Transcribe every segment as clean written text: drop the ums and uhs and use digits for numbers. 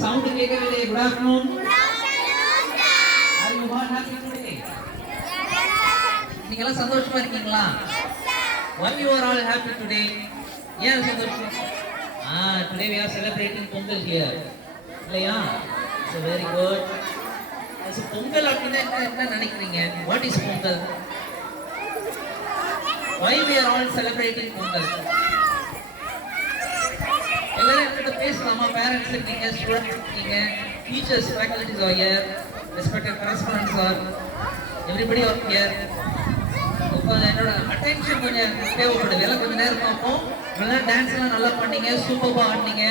Sound கேட்கவில்லை. Good afternoon. Are you all happy today? நீங்க எல்லாம் சந்தோஷமா இருக்கீங்களா? Why you are all happy today? ஏன் சந்தோஷம்? Today we are celebrating Pongal here. இல்லையா? So very good. So Pongal அப்படின்னா என்ன நினைக்கிறீங்க? What is Pongal? Why we are all celebrating Pongal? எல்லாரும் என்கிட்ட பேசலாமா? பேரண்ட்ஸ் இருக்கீங்க, ஸ்டூடெண்ட்ஸ் இருக்கீங்க, teachers, faculties are here, respected correspondents are everybody are here. இப்போ என்னோட அட்டென்ஷன் கொஞ்சம் தேவைப்படுது. எல்லாம் கொஞ்சம் நேரம் பார்ப்போம். எல்லாம் டான்ஸ் எல்லாம் நல்லா பண்ணீங்க, சூப்பராக ஆடினீங்க.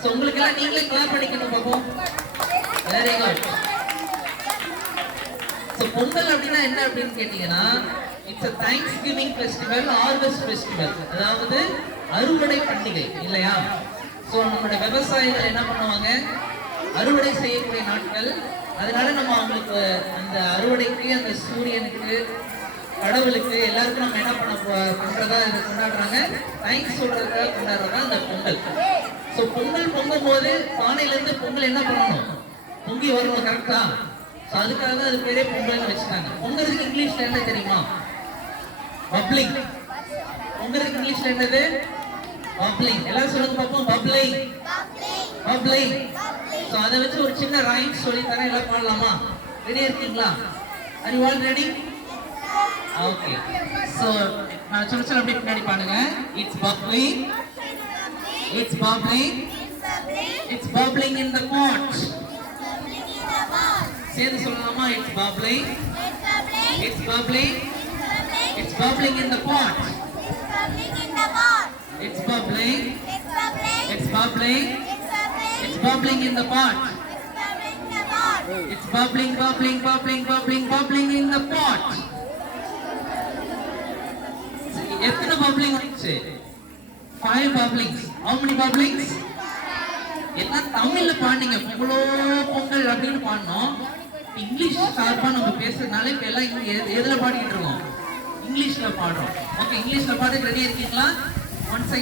ஸோ உங்களுக்கெல்லாம் நீங்களே கிளாப் பண்ணிக்கணும் பார்ப்போம். Very good. ஸோ பொங்கல் அப்படின்னா என்ன அப்படின்னு கேட்டீங்கன்னா, it's a Thanksgiving festival, harvest festival. அதாவது அறுவடை பண்டிகை இல்லையா? ஸோ நம்மளுடைய விவசாயிகள் என்ன பண்ணுவாங்க, அறுவடை செய்யக்கூடிய நாட்கள். அதனால நம்ம அவங்களுக்கு அந்த அறுவடைக்கு, அந்த சூரியனுக்கு, கடவுளுக்கு எல்லாருக்கும் நம்ம என்ன பண்றதா இதை கொண்டாடுறாங்க, தேங்க்ஸ் சொல்றதுக்காக கொண்டாடுறதா இந்த பொங்கல். ஸோ பொங்கல் பொங்கும் போது பானையிலேருந்து பொங்கல் என்ன பண்ணணும், பொங்கி வரணும். கரெக்டா? ஸோ அதுக்காக தான் அது பேரே பொங்கல்னு வச்சுட்டாங்க. பொங்கலுக்கு இங்கிலீஷ்ல என்ன தெரியுமா? பப்ளிங். பொங்கலுக்கு இங்கிலீஷ்ல என்னது? பப்ளிங். எல்லாரும் சொல்லுங்க பார்ப்போம். Bubbling, bubbling. ஸோ அதை வச்சு ஒரு சின்ன ரைம்ஸ் சொல்லி தரேன். எல்லாம் பாடலாமா? ரெடியா இருக்கீங்களா? Are you all ready? Okay. So நான் சொல்ல அப்படியே பின்னாடி பாடுங்க. It's bubbling, it's bubbling, it's bubbling in the pot. சேர்ந்து சொல்லலாமா? It's bubbling, it's bubbling, it's bubbling in the pot. It's bubbling, it's bubbling, it's bubbling in the pot. It's bubbling, bubbling, bubbling, bubbling, bubbling in the pot. எத்தனை bubbling வந்துச்சு? 5 bubblings. How many bubblings? எல்லாம் தமிழ்ல பாடுங்க. பொங்கலோ பொங்கல் அப்படின்னு பாடணும். English ஷார்ப்பா நம்ம பேசுறதுனால இப்ப எல்லாம் எதுல பாடிக்கிட்டு இருக்கோம்? இங்கிலீஷ்ல பாடுறோம். ஓகே, இங்கிலீஷ்ல பாட ரெடியா இருக்கீங்களா? ஒன்ஸ்